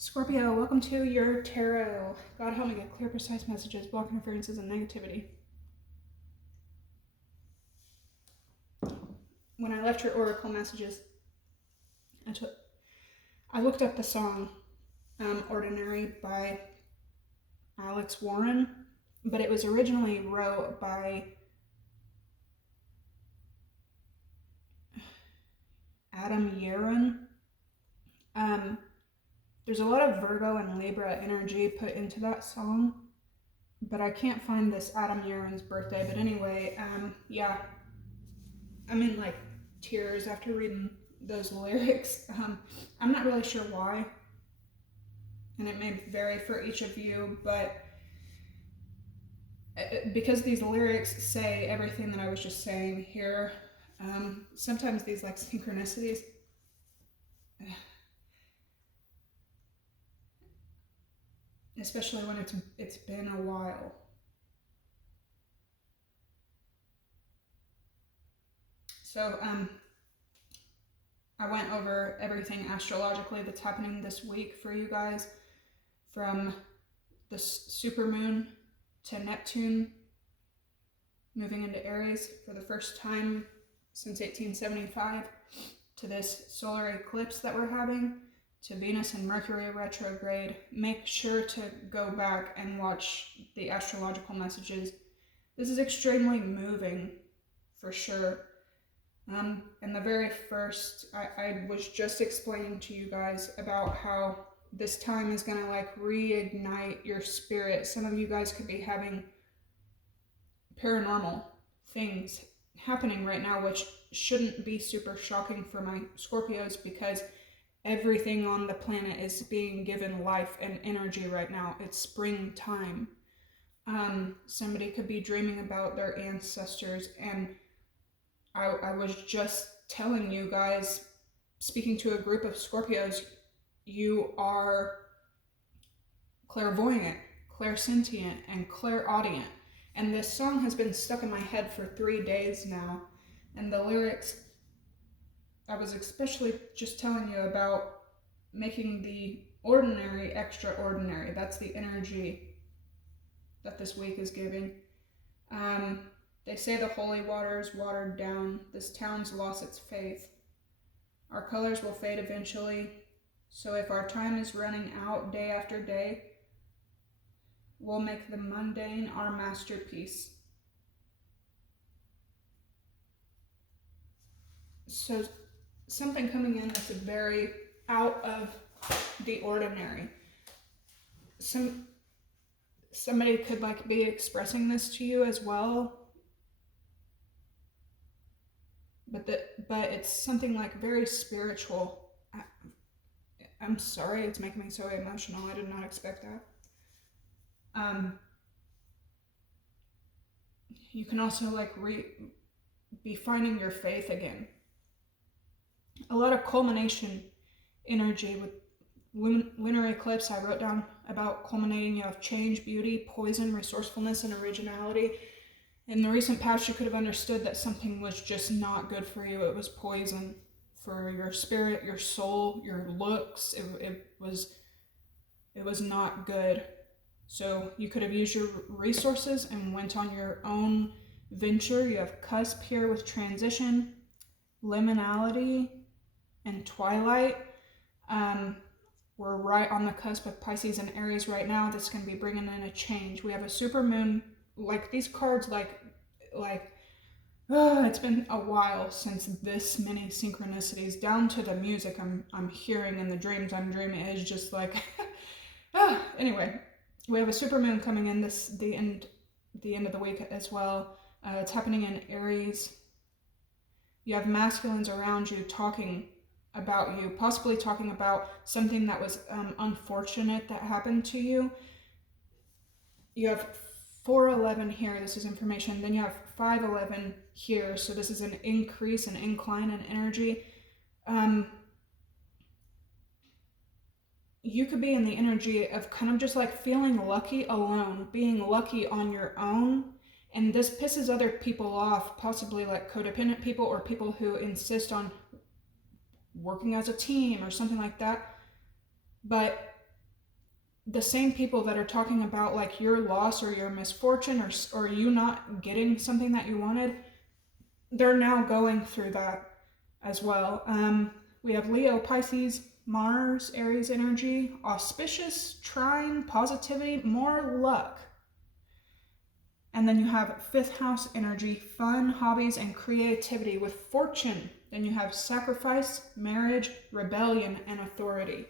Scorpio, welcome to your tarot. God help me get clear, precise messages, block interferences, and negativity. When I left your oracle messages, I looked up the song Ordinary by Alex Warren, but it was originally wrote by Adam Yaron. There's a lot of Virgo and Libra energy put into that song, but I can't find this Adam Yaron's birthday. But anyway, yeah, I'm in like tears after reading those lyrics. I'm not really sure why, and it may vary for each of you, but because these lyrics say everything that I was just saying here, sometimes these like synchronicities, especially when it's been a while. So I went over everything astrologically that's happening this week for you guys, from the supermoon to Neptune moving into Aries for the first time since 1875, to this solar eclipse that we're having, to Venus and Mercury retrograde. Make sure to go back and watch the astrological messages. This is extremely moving for sure. And the very first, I was just explaining to you guys about how this time is going to like reignite your spirit. Some of you guys could be having paranormal things happening right now, which shouldn't be super shocking for my Scorpios, because everything on the planet is being given life and energy right now. It's springtime. Somebody could be dreaming about their ancestors, and I was just telling you guys, speaking to a group of Scorpios, you are clairvoyant, clairsentient, and clairaudient. And this song has been stuck in my head for 3 days now. And the lyrics, I was especially just telling you about making the ordinary extraordinary. That's the energy that this week is giving. They say the holy water is watered down. This town's lost its faith. Our colors will fade eventually. So if our time is running out day after day, we'll make the mundane our masterpiece. So something coming in that's very out of the ordinary. Somebody could like be expressing this to you as well. But it's something like very spiritual. I'm sorry, it's making me so emotional. I did not expect that. You can also like be finding your faith again. A lot of culmination energy with lunar eclipse. I wrote down about culminating. You have change, beauty, poison, resourcefulness, and originality. In the recent past, you could have understood that something was just not good for you. It was poison for your spirit, your soul, your looks. It was not good. So you could have used your resources and went on your own venture. You have cusp here with transition, liminality, and twilight. We're right on the cusp of Pisces and Aries right now. This can be bringing in a change. We have a supermoon. Like these cards, it's been a while since this many synchronicities, down to the music I'm hearing and the dreams I'm dreaming. Is just like, anyway, we have a supermoon coming in the end of the week as well. It's happening in Aries. You have masculines around you talking about you, possibly talking about something that was unfortunate that happened to you. You have 411 here, this is information. Then you have 511 here, so this is an increase, an incline in energy. You could be in the energy of kind of just like feeling lucky alone, being lucky on your own. And this pisses other people off, possibly like codependent people or people who insist on working as a team or something like that. But the same people that are talking about like your loss or your misfortune or you not getting something that you wanted, they're now going through that as well. We have Leo, Pisces, Mars, Aries energy, auspicious, trine, positivity, more luck. And then you have 5th house energy, fun, hobbies, and creativity with fortune. Then you have sacrifice, marriage, rebellion, and authority.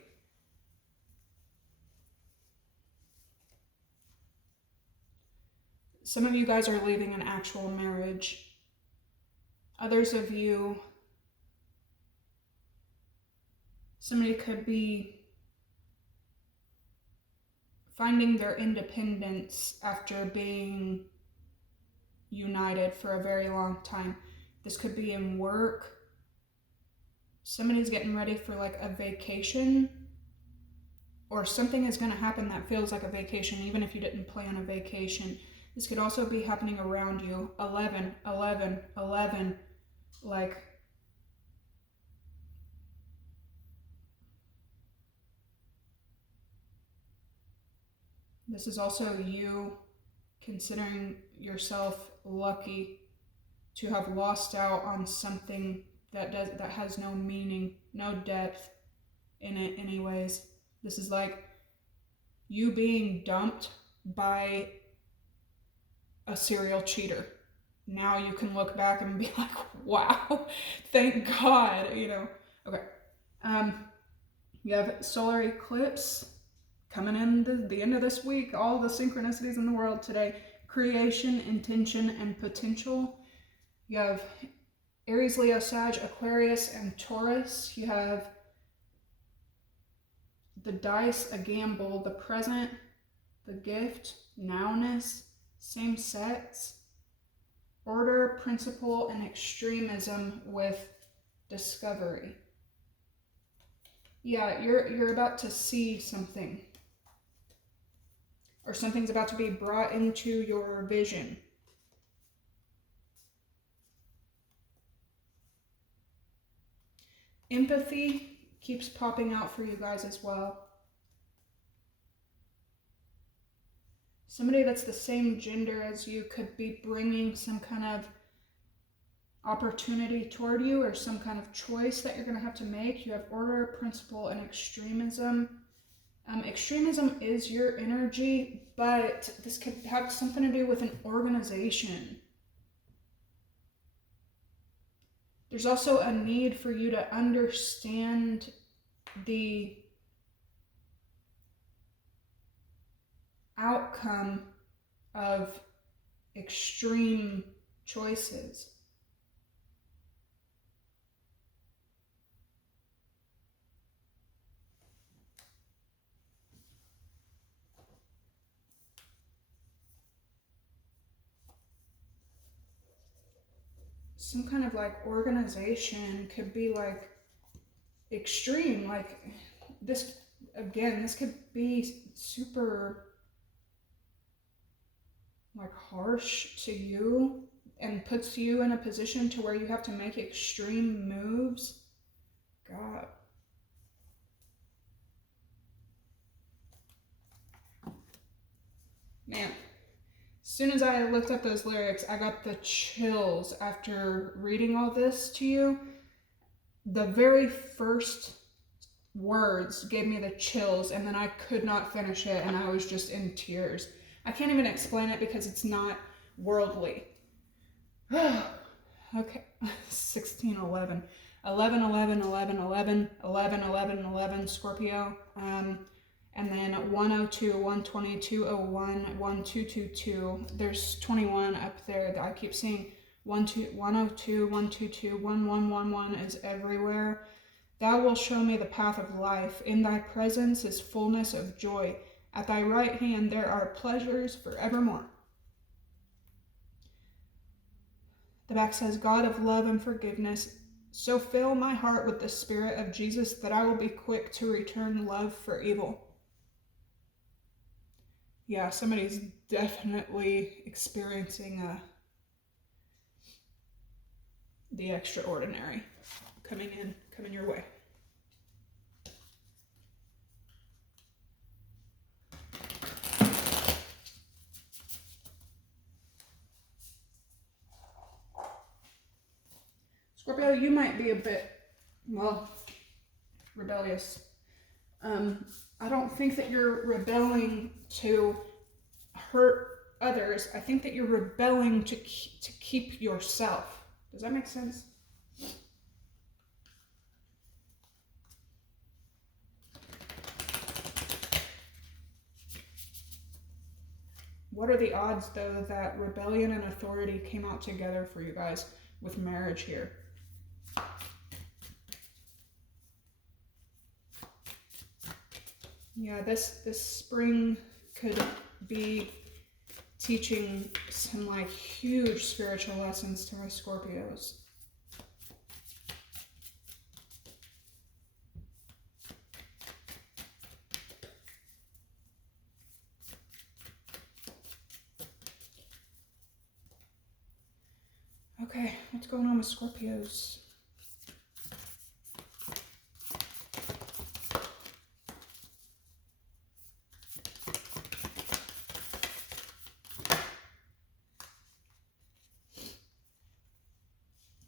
Some of you guys are leaving an actual marriage. Others of you, somebody could be finding their independence after being united for a very long time. This could be in work. Somebody's getting ready for like a vacation, or something is going to happen that feels like a vacation, even if you didn't plan a vacation. This could also be happening around you. 11, 11, 11, like this is also you considering yourself lucky to have lost out on something that has no meaning, no depth in it anyways. This is like you being dumped by a serial cheater. Now you can look back and be like, wow, thank God, you know. Okay. You have solar eclipse coming in the end of this week. All the synchronicities in the world today. Creation, intention, and potential. You have Aries, Leo, Sag, Aquarius, and Taurus. You have the dice, a gamble, the present, the gift, nowness, same sex, order, principle, and extremism with discovery. Yeah, you're about to see something, or something's about to be brought into your vision. Empathy keeps popping out for you guys as well. Somebody that's the same gender as you could be bringing some kind of opportunity toward you, or some kind of choice that you're going to have to make. You have order, principle, and extremism. Extremism is your energy, but this could have something to do with an organization. There's also a need for you to understand the outcome of extreme choices. Some kind of like organization could be like extreme, like this, again, this could be super like harsh to you and puts you in a position to where you have to make extreme moves. God. Man, as soon as I looked up those lyrics, I got the chills after reading all this to you. The very first words gave me the chills, and then I could not finish it, and I was just in tears. I can't even explain it because it's not worldly. Okay, 1611. 11, 11, 11, 11, 11, 11, 11, Scorpio. And then 102, 120, 201, 1222. There's 21 up there that I keep seeing. 102, 122, 1111 is everywhere. Thou wilt show me the path of life. In thy presence is fullness of joy. At thy right hand there are pleasures forevermore. The back says, God of love and forgiveness, so fill my heart with the spirit of Jesus that I will be quick to return love for evil. Yeah, somebody's definitely experiencing the extraordinary coming your way. you might be a bit, well, rebellious. I don't think that you're rebelling to hurt others. I think that you're rebelling to keep yourself. Does that make sense? What are the odds, though, that rebellion and authority came out together for you guys with marriage here? Yeah, this spring could be teaching some like huge spiritual lessons to my Scorpios. Okay, what's going on with Scorpios?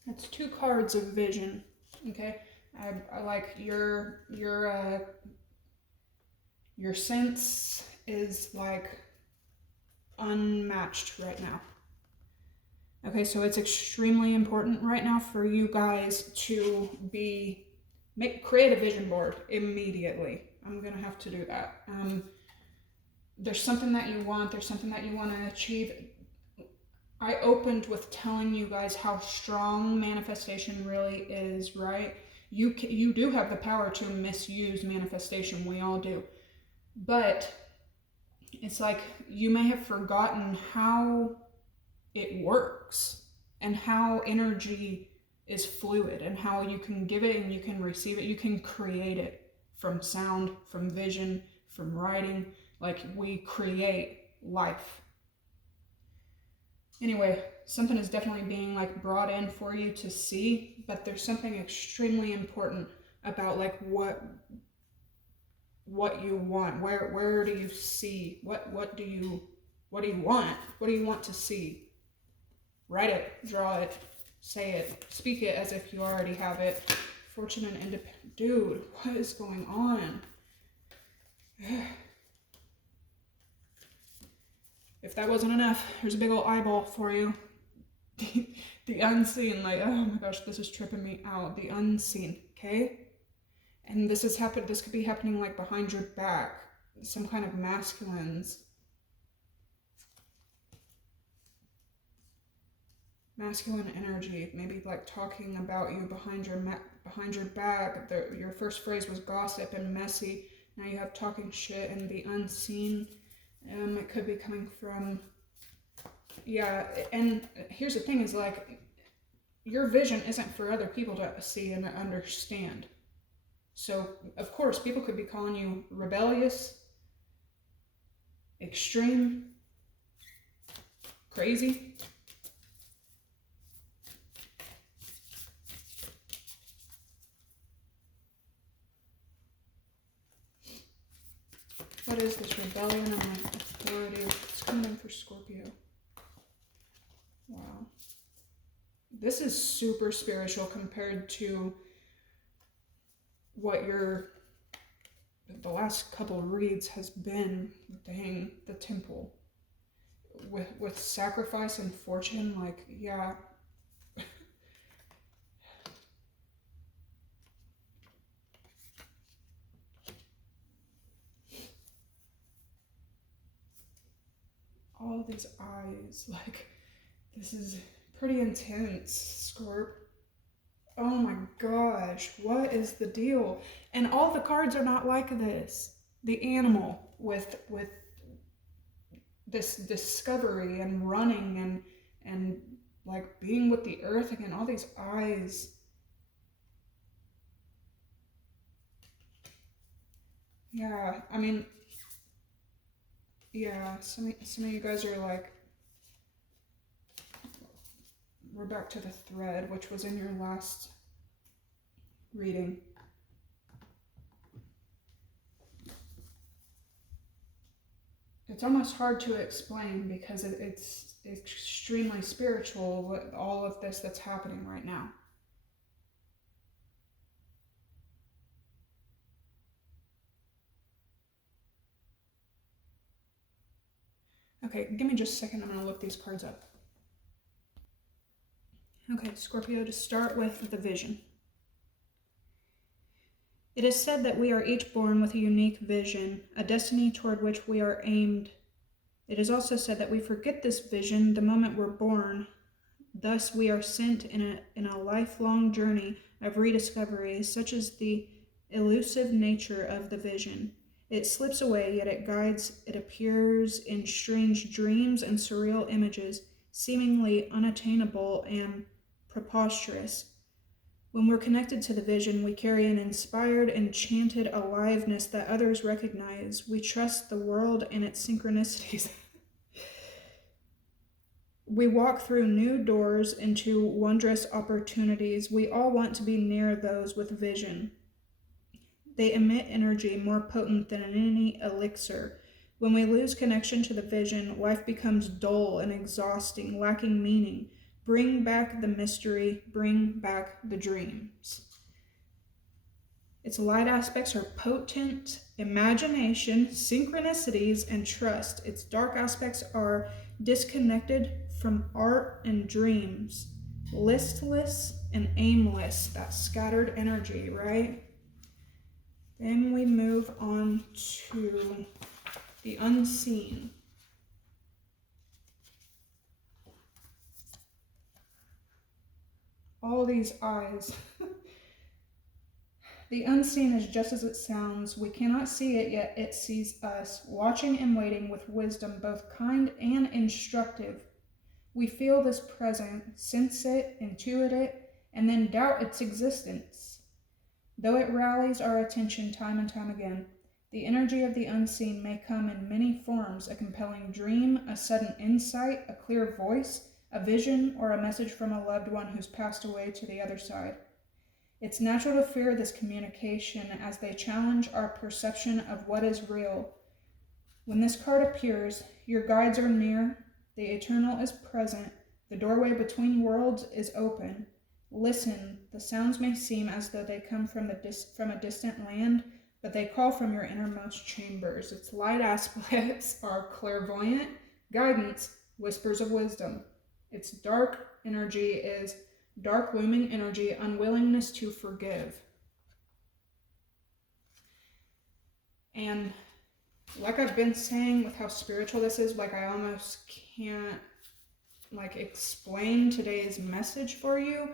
It's 2 cards of vision, okay? I like your sense is like unmatched right now. Okay, so it's extremely important right now for you guys to create a vision board immediately. I'm gonna have to do that. There's something that you want, there's something that you want to achieve. I opened with telling you guys how strong manifestation really is, right? You do have the power to misuse manifestation, we all do. But it's like you may have forgotten how it works and how energy is fluid and how you can give it and you can receive it. You can create it from sound, from vision, from writing. Like, we create life. Anyway, something is definitely being like brought in for you to see, but there's something extremely important about like what you want. Where do you see? What do you want? What do you want to see? Write it, draw it, say it, speak it as if you already have it. Fortune and independent. Dude, what is going on? If that wasn't enough, here's a big old eyeball for you. The unseen, like, oh my gosh, this is tripping me out. The unseen, okay? And this could be happening like behind your back. Some kind of masculine energy, maybe like talking about you behind your back. Your first phrase was gossip and messy. Now you have talking shit and the unseen. It could be coming from, yeah. And here's the thing: is like your vision isn't for other people to see and understand. So of course, people could be calling you rebellious, extreme, crazy. What is this rebellion and authority? It's coming in for Scorpio. Wow. This is super spiritual compared to what the last couple of reads has been. Dang, the temple. With sacrifice and fortune, like, yeah. All these eyes, like, this is pretty intense, Scorp. Oh my gosh, what is the deal? And all the cards are not like this. The animal with this discovery and running and like being with the earth again, all these eyes. Yeah, I mean, yeah, some of you guys are like, we're back to the thread, which was in your last reading. It's almost hard to explain because it's extremely spiritual, all of this that's happening right now. Okay, give me just a second. I'm going to look these cards up. Okay, Scorpio, to start with the vision. It is said that we are each born with a unique vision, a destiny toward which we are aimed. It is also said that we forget this vision the moment we're born. Thus, we are sent in a lifelong journey of rediscovery, such as the elusive nature of the vision. It slips away, yet it guides. It appears in strange dreams and surreal images, seemingly unattainable and preposterous. When we're connected to the vision, we carry an inspired, enchanted aliveness that others recognize. We trust the world and its synchronicities. We walk through new doors into wondrous opportunities. We all want to be near those with vision. They emit energy more potent than any elixir. When we lose connection to the vision, life becomes dull and exhausting, lacking meaning. Bring back the mystery, bring back the dreams. Its light aspects are potent, imagination, synchronicities, and trust. Its dark aspects are disconnected from art and dreams, listless and aimless, that scattered energy, right? Then we move on to the unseen. All these eyes. The unseen is just as it sounds. We cannot see it, yet it sees us, watching and waiting with wisdom, both kind and instructive. We feel this present, sense it, intuit it, and then doubt its existence. Though it rallies our attention time and time again, the energy of the unseen may come in many forms: a compelling dream, a sudden insight, a clear voice, a vision, or a message from a loved one who's passed away to the other side. It's natural to fear this communication as they challenge our perception of what is real. When this card appears, your guides are near, the eternal is present, the doorway between worlds is open. Listen, the sounds may seem as though they come from a distant land, but they call from your innermost chambers. Its light aspects are clairvoyant, guidance, whispers of wisdom. Its dark energy is dark looming energy, unwillingness to forgive. And like I've been saying with how spiritual this is, like I almost can't explain today's message for you.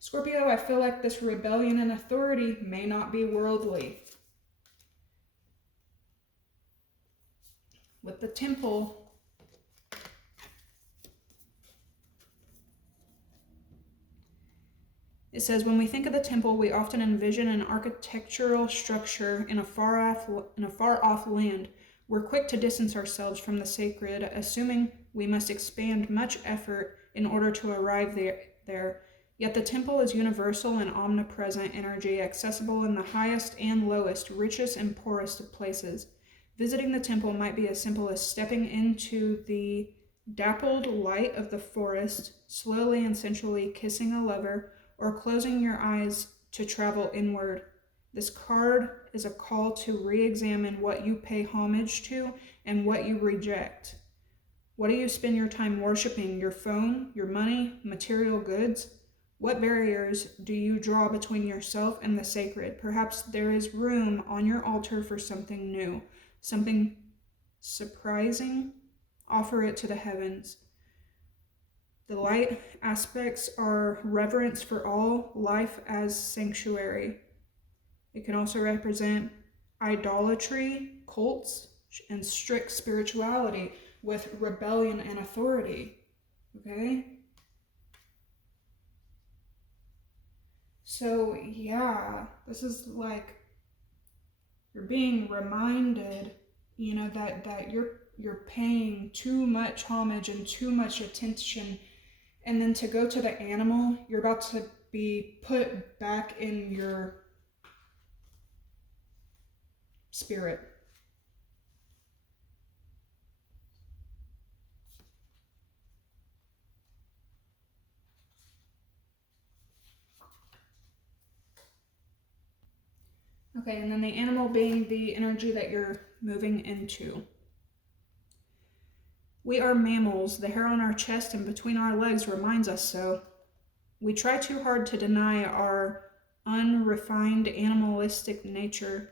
Scorpio, I feel like this rebellion and authority may not be worldly. With the temple, it says, when we think of the temple, we often envision an architectural structure in a far off land. We're quick to distance ourselves from the sacred, assuming we must expend much effort in order to arrive there. Yet the temple is universal and omnipresent energy, accessible in the highest and lowest, richest and poorest of places. Visiting the temple might be as simple as stepping into the dappled light of the forest, slowly and sensually kissing a lover, or closing your eyes to travel inward. This card is a call to re-examine what you pay homage to and what you reject. What do you spend your time worshiping? Your phone, your money, material goods? What barriers do you draw between yourself and the sacred? Perhaps there is room on your altar for something new, something surprising. Offer it to the heavens. The light aspects are reverence for all, life as sanctuary. It can also represent idolatry, cults, and strict spirituality with rebellion and authority. Okay? So yeah, this is like you're being reminded, that you're paying too much homage and too much attention. And then to go to the animal, you're about to be put back in your spirit. Okay, and then the animal being the energy that you're moving into. We are mammals. The hair on our chest and between our legs reminds us so. We try too hard to deny our unrefined animalistic nature.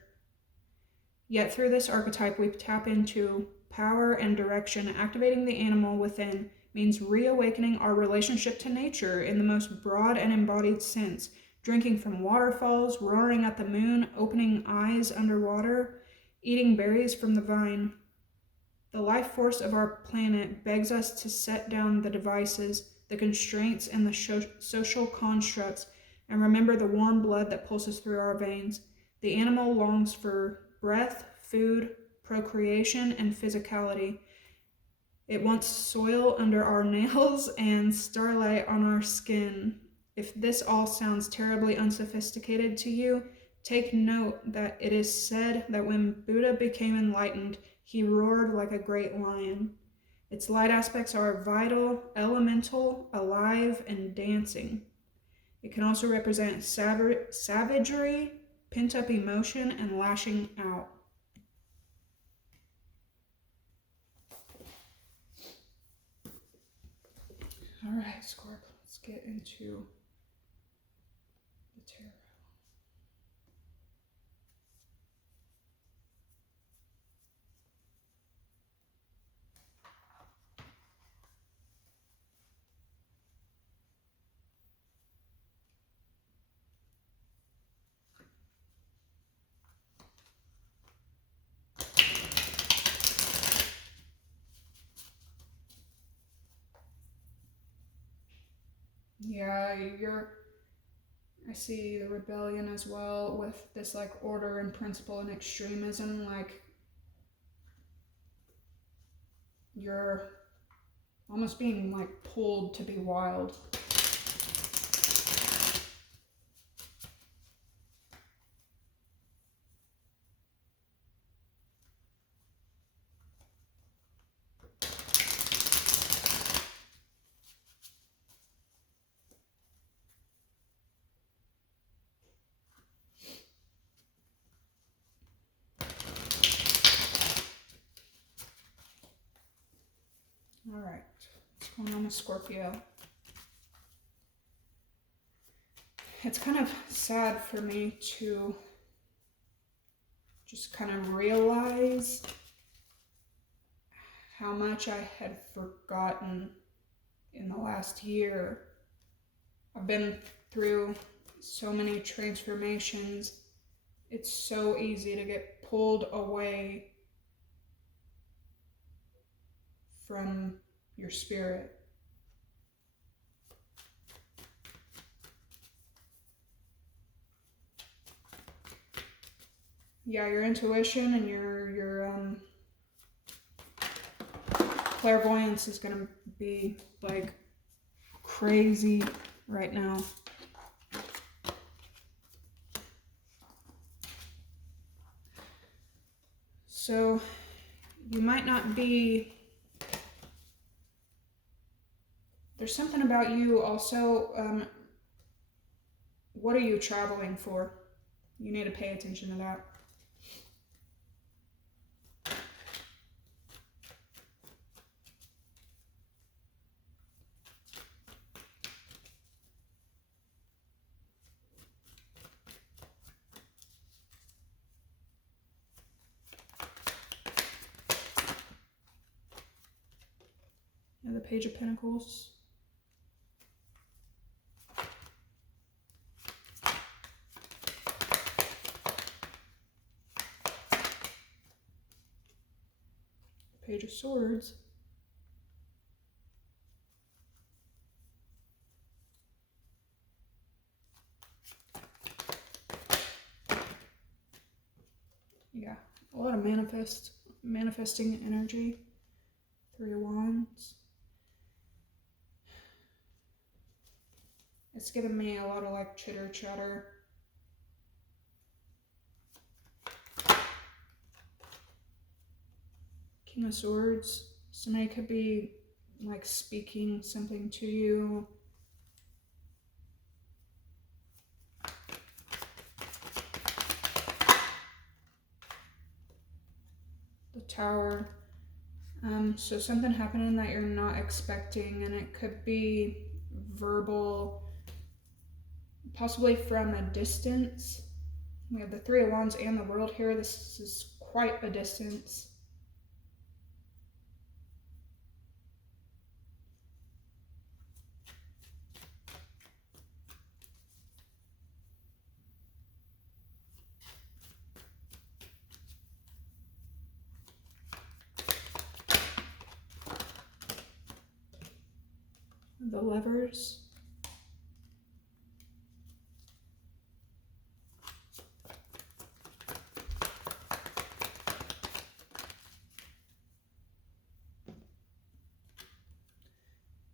Yet through this archetype, we tap into power and direction. Activating the animal within means reawakening our relationship to nature in the most broad and embodied sense. Drinking from waterfalls, roaring at the moon, opening eyes underwater, eating berries from the vine. The life force of our planet begs us to set down the devices, the constraints, and the social constructs, and remember the warm blood that pulses through our veins. The animal longs for breath, food, procreation, and physicality. It wants soil under our nails and starlight on our skin. If this all sounds terribly unsophisticated to you, take note that it is said that when Buddha became enlightened, he roared like a great lion. Its light aspects are vital, elemental, alive, and dancing. It can also represent savagery, pent-up emotion, and lashing out. All right, Scorp, let's get into the tarot. Yeah, I see the rebellion as well with this like order and principle and extremism, like you're almost being like pulled to be wild. All right, what's going on with Scorpio? It's kind of sad for me to just kind of realize how much I had forgotten in the last year. I've been through so many transformations. It's so easy to get pulled away from your spirit. Yeah, your intuition and your clairvoyance is gonna be like crazy right now. So you might not be, there's something about you also, what are you traveling for? You need to pay attention to that. And the Page of Pentacles. Page of Swords. Yeah, a lot of manifesting energy. Three of Wands. It's giving me a lot of like chitter chatter. King of Swords. Somebody could be like speaking something to you. The Tower. So something happening that you're not expecting, and it could be verbal, possibly from a distance. We have the Three of Wands and the World here. This is quite a distance. The Lovers.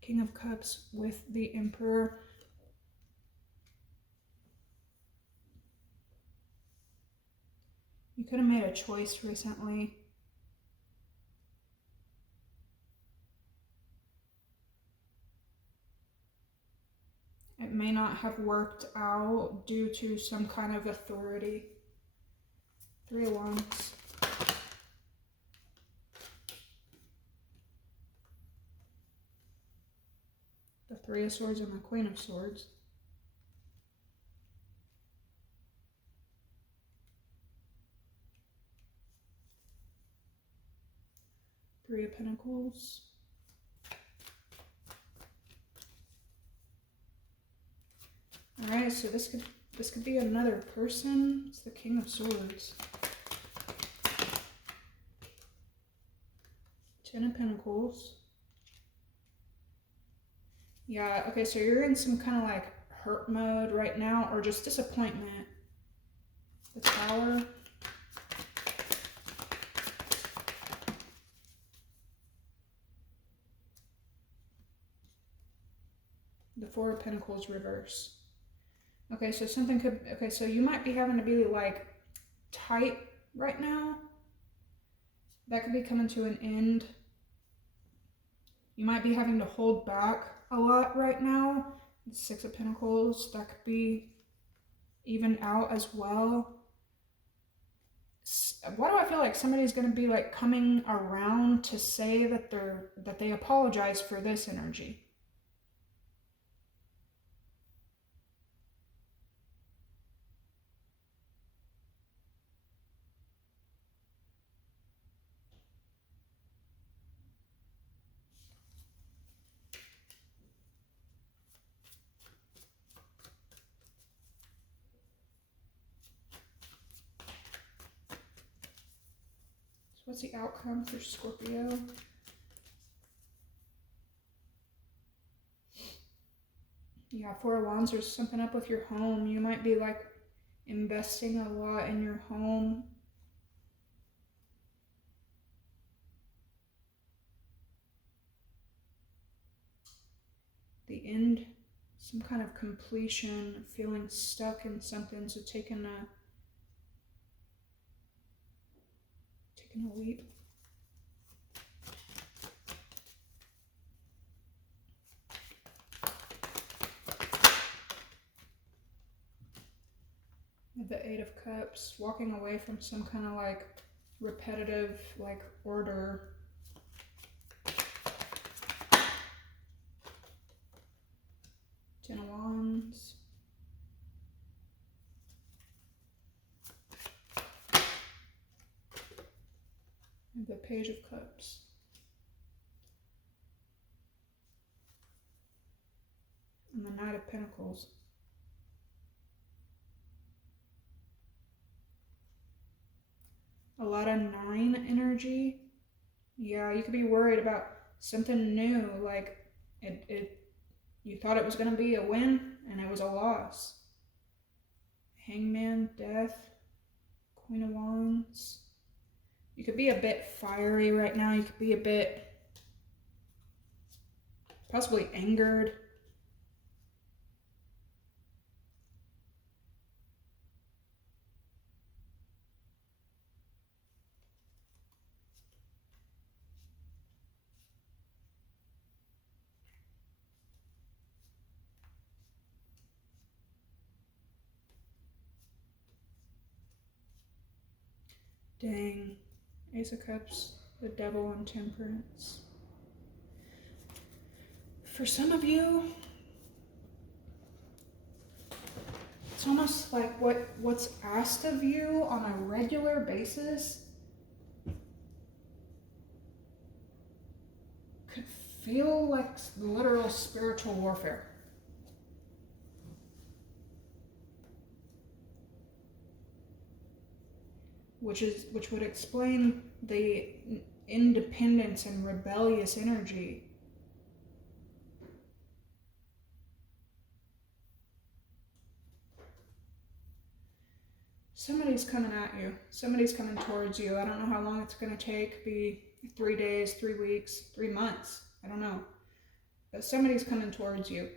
King of Cups with the Emperor. You could have made a choice recently. It may not have worked out due to some kind of authority. Three of Wands. The Three of Swords and the Queen of Swords. Three of Pentacles. All right, so this could be another person. It's the King of Swords. Ten of Pentacles. Yeah, okay, so you're in some kind of like hurt mode right now, or just disappointment. The Tower. The Four of Pentacles reverse. Okay, so something could, okay, so you might be having to be like tight right now. That could be coming to an end. You might be having to hold back a lot right now. The Six of Pentacles, that could be even out as well. Why do I feel like somebody's going to be like coming around to say that they apologize for this energy? So what's the outcome for Scorpio? Yeah, Four of Wands, there's something up with your home. You might be like investing a lot in your home. The end, some kind of completion, feeling stuck in something, so taking a leap. The Eight of Cups, walking away from some kind of like repetitive like order. Ten of Wands. And the Page of Cups. And the Knight of Pentacles. A lot of Nine energy. Yeah, you could be worried about something new, like you thought it was going to be a win and it was a loss. Hangman, Death, Queen of Wands. You could be a bit fiery right now. You could be a bit possibly angered. Dang. Ace of Cups. The Devil and Temperance. For some of you, it's almost like what's asked of you on a regular basis could feel like literal spiritual warfare. Which would explain the independence and rebellious energy. Somebody's coming at you. Somebody's coming towards you. I don't know how long it's going to take. Be 3 days, 3 weeks, 3 months. I don't know. But somebody's coming towards you.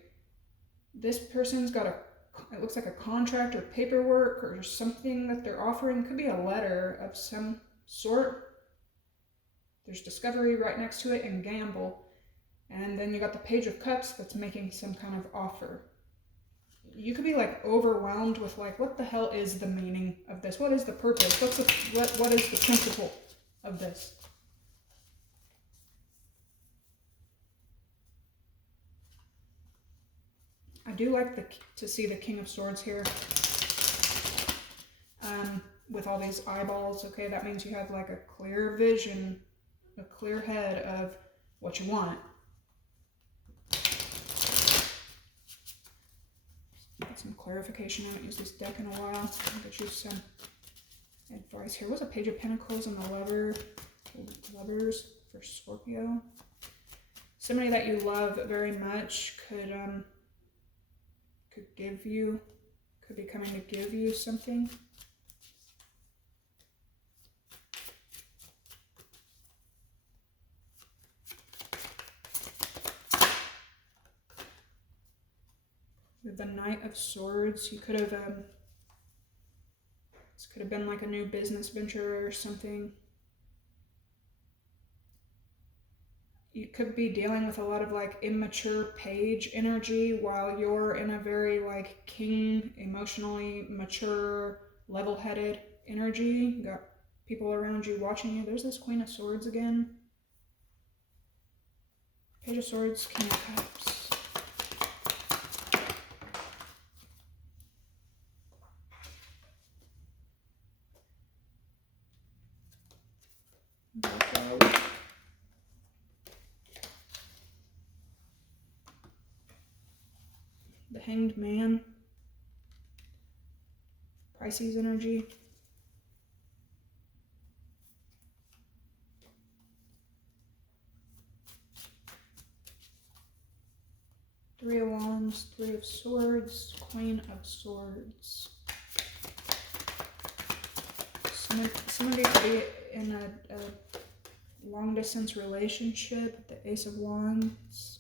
This person's got it looks like a contract or paperwork or something that they're offering. Could be a letter of some sort. There's discovery right next to it and gamble. And then you got the Page of Cups that's making some kind of offer. You could be like overwhelmed with like, what the hell is the meaning of this? What is the purpose? What is the principle of this? I do like to see the King of Swords here. With all these eyeballs, okay, that means you have like a clear vision, a clear head of what you want. Get some clarification. I haven't used this deck in a while. I'll get you some advice here. What's a Page of Pentacles and the Lovers for Scorpio? Somebody that you love very much could be coming to give you something. With the Knight of Swords, you could have, this could have been like a new business venture or something. You could be dealing with a lot of like immature page energy while you're in a very like king, emotionally mature, level-headed energy. You got people around you watching you. There's this Queen of Swords again. Page of Swords, King of Cups. The Hanged Man. Pisces energy. Three of Wands, Three of Swords, Queen of Swords. Somebody could be in a long distance relationship. The Ace of Wands.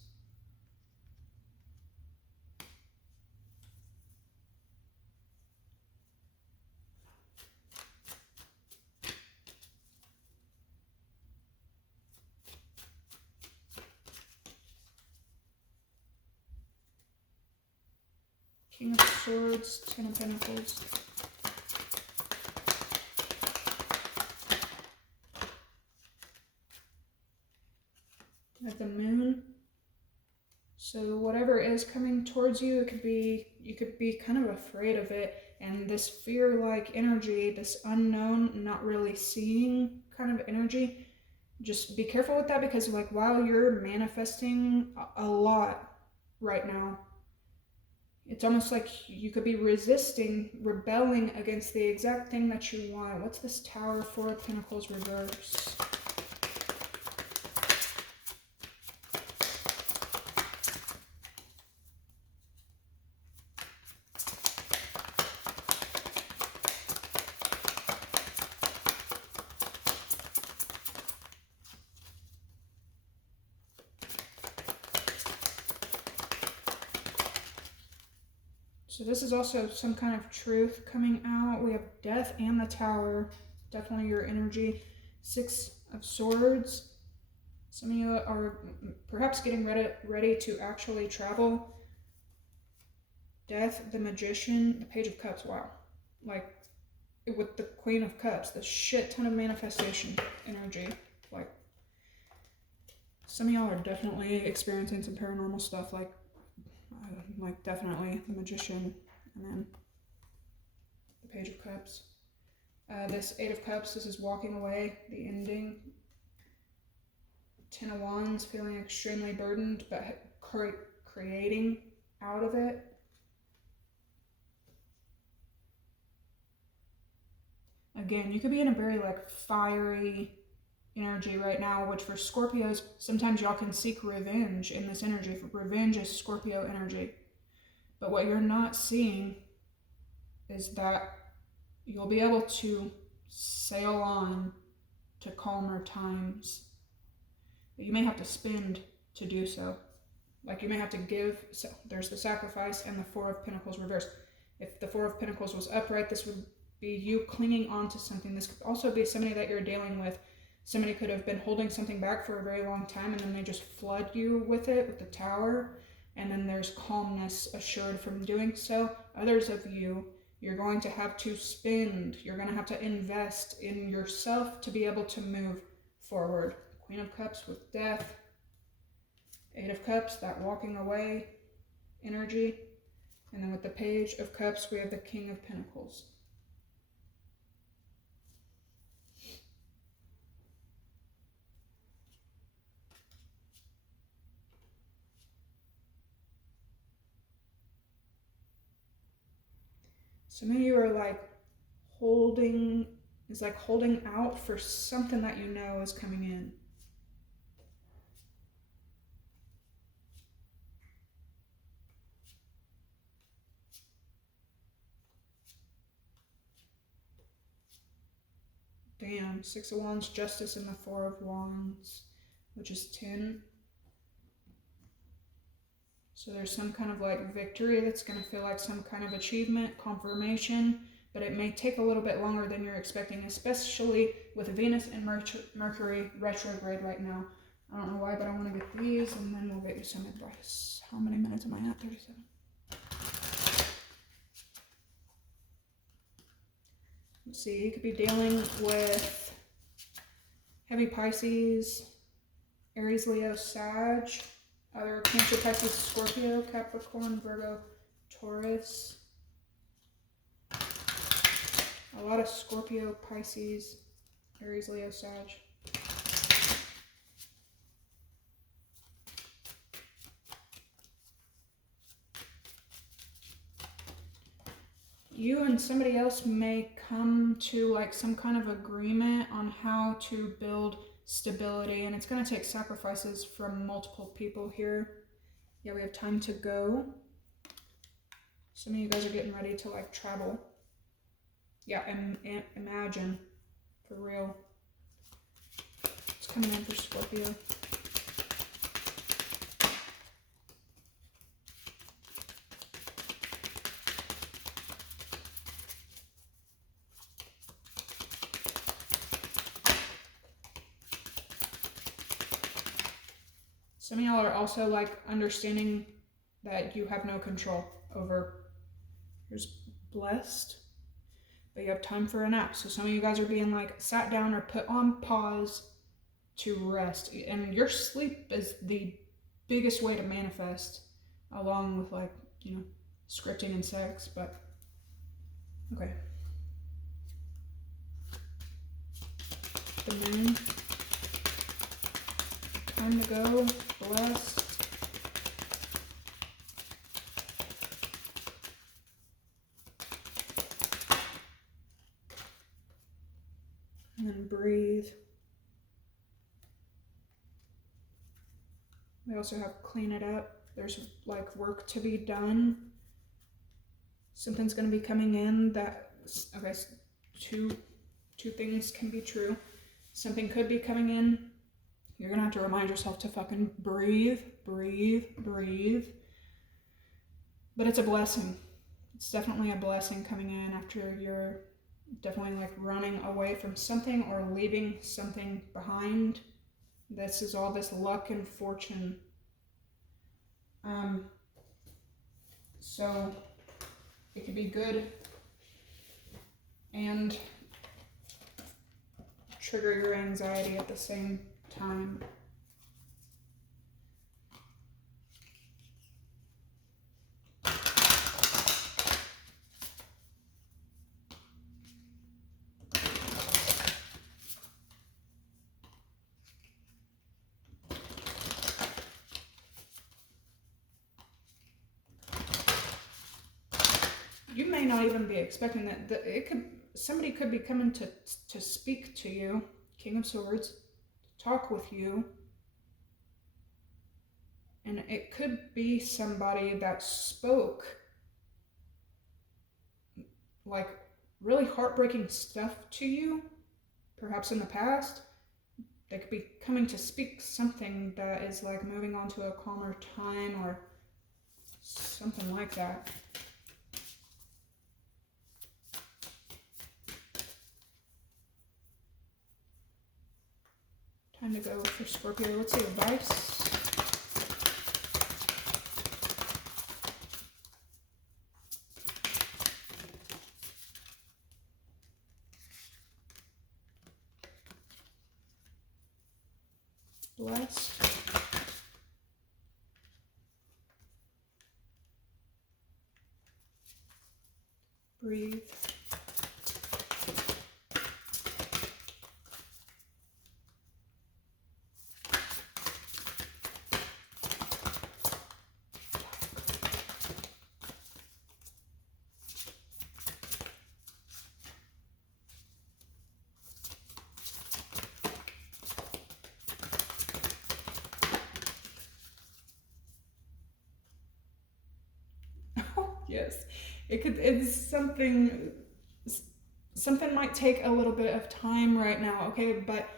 King of Swords, Ten of Pentacles. At the Moon. So whatever is coming towards you, you could be kind of afraid of it, and this fear-like energy, this unknown, not really seeing kind of energy, just be careful with that, because like while you're manifesting a lot right now, it's almost like you could be rebelling against the exact thing that you want. What's this Tower? Four of Pentacles reverse. So this is also some kind of truth coming out. We have Death and the Tower. Definitely your energy. Six of Swords. Some of you are perhaps getting ready to actually travel. Death, the Magician, the Page of Cups. Wow. Like with the Queen of Cups, the shit ton of manifestation energy. Like Some of y'all are definitely experiencing some paranormal stuff, like definitely the Magician, and then the Page of Cups. This Eight of Cups, this is walking away, the ending. Ten of Wands, feeling extremely burdened, but creating out of it. Again, you could be in a very like fiery energy right now, which for Scorpios, sometimes y'all can seek revenge in this energy. Revenge is Scorpio energy. But what you're not seeing is that you'll be able to sail on to calmer times. But you may have to spend to do so. Like you may have to give. So there's the Sacrifice and the Four of Pentacles reversed. If the Four of Pentacles was upright, this would be you clinging on to something. This could also be somebody that you're dealing with. Somebody could have been holding something back for a very long time, and then they just flood you with it, with the Tower, and then there's calmness assured from doing so. Others of you, you're going to have to spend, you're going to have to invest in yourself to be able to move forward. Queen of Cups with Death. Eight of Cups, that walking away energy. And then with the Page of Cups, we have the King of Pentacles. Some of you are like holding out for something that you know is coming in. Damn, Six of Wands, Justice, and the Four of Wands, which is 10. So there's some kind of like victory that's going to feel like some kind of achievement, confirmation, but it may take a little bit longer than you're expecting, especially with Venus and Mercury retrograde right now. I don't know why, but I want to get these and then we'll get you some advice. How many minutes am I at? 37. Let's see, you could be dealing with heavy Pisces, Aries, Leo, Sag, other Cancer, Pisces, Scorpio, Capricorn, Virgo, Taurus. A lot of Scorpio, Pisces, Aries, Leo, Sag. You and somebody else may come to like some kind of agreement on how to build stability, and it's going to take sacrifices from multiple people here. Yeah, we have time to go. Some of you guys are getting ready to like travel. Yeah, imagine, for real. It's coming in for Scorpio. Some of y'all are also like understanding that you have no control over. Here's blessed, but you have time for a nap. So some of you guys are being like sat down or put on pause to rest. And your sleep is the biggest way to manifest, along with like, you know, scripting and sex, but okay. The moon. Time to go. Blessed. And then breathe. We also have clean it up. There's like work to be done. Something's going to be coming in that, okay, two things can be true. Something could be coming in. You're going to have to remind yourself to fucking breathe, breathe, breathe. But it's a blessing. It's definitely a blessing coming in after you're definitely like running away from something or leaving something behind. This is all this luck and fortune. So it could be good and trigger your anxiety at the same time. may not even be expecting that. Somebody could be coming to speak to you, King of Swords, talk with you. And it could be somebody that spoke like really heartbreaking stuff to you, perhaps in the past. They could be coming to speak something that is like moving on to a calmer time or something like that. Time to go for Scorpio. Let's see, advice. Blessed. Breathe. Yes, it's something might take a little bit of time right now, okay? But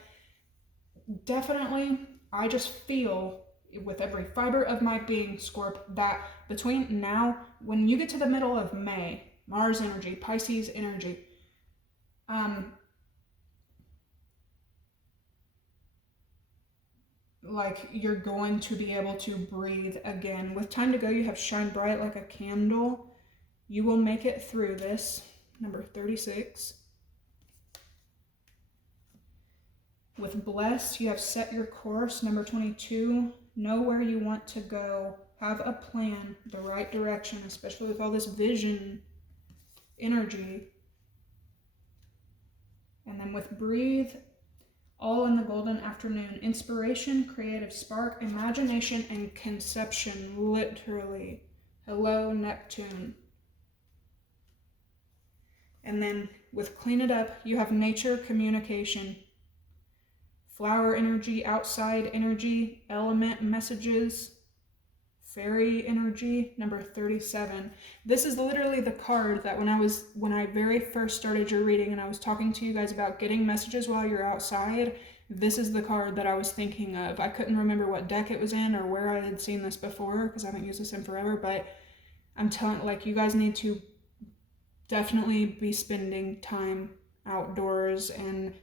definitely, I just feel with every fiber of my being, Scorp, that between now, when you get to the middle of May, Mars energy, Pisces energy, like you're going to be able to breathe again. With time to go, you have shine bright like a candle. You will make it through this. Number 36. With blessed, you have set your course. Number 22. Know where you want to go. Have a plan, the right direction, especially with all this vision energy. And then with breathe, all in the golden afternoon. Inspiration, creative spark, imagination, and conception, literally. Hello, Neptune. And then with clean it up, you have nature, communication, flower energy, outside energy, element messages, fairy energy. Number 37. This is literally the card that when I very first started your reading and I was talking to you guys about getting messages while you're outside, this is the card that I was thinking of. I couldn't remember what deck it was in or where I had seen this before because I haven't used this in forever, but I'm telling, like, you guys need to definitely be spending time outdoors and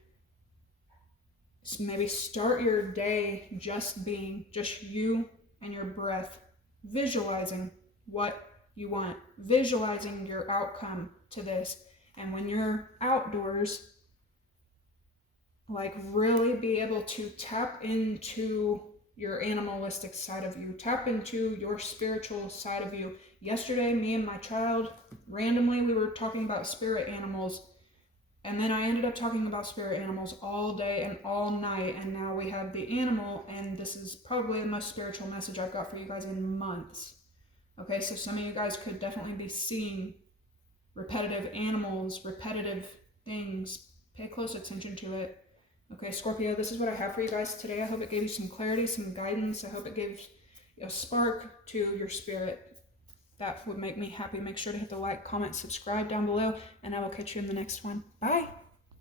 maybe start your day just being just you and your breath, visualizing what you want, visualizing your outcome to this. And when you're outdoors, like really be able to tap into your animalistic side of you, tap into your spiritual side of you. Yesterday, me and my child, randomly, we were talking about spirit animals, and then I ended up talking about spirit animals all day and all night, and now we have the animal, and this is probably the most spiritual message I've got for you guys in months. Okay, so some of you guys could definitely be seeing repetitive animals, repetitive things. Pay close attention to it. Okay, Scorpio, this is what I have for you guys today. I hope it gave you some clarity, some guidance. I hope it gives a spark to your spirit. That would make me happy. Make sure to hit the like, comment, subscribe down below, and I will catch you in the next one. Bye!